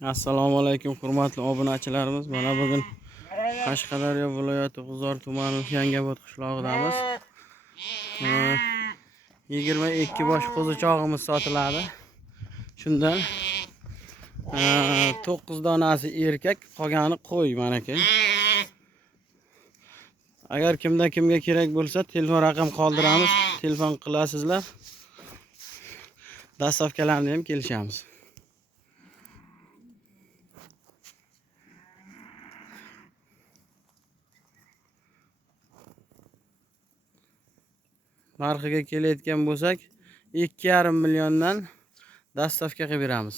Assalomu alaykum hurmatli obunachilarimiz. Mana bugun Qashqadaryo viloyati G'uzor tumani Yangobod qishlog'idamiz. 22 bosh qo'zichog'imiz sotiladi. Shundan 9 donasi erkak, qolgani qo'y manaki. Agar kimga kerak bo'lsa, telefon raqam qoldiramiz, telefon qilasizlar. Dastavkalarni ham kelishamiz. Narxiga kelayotgan bo'lsak, 2,5 milliondan dastavka qilib beramiz.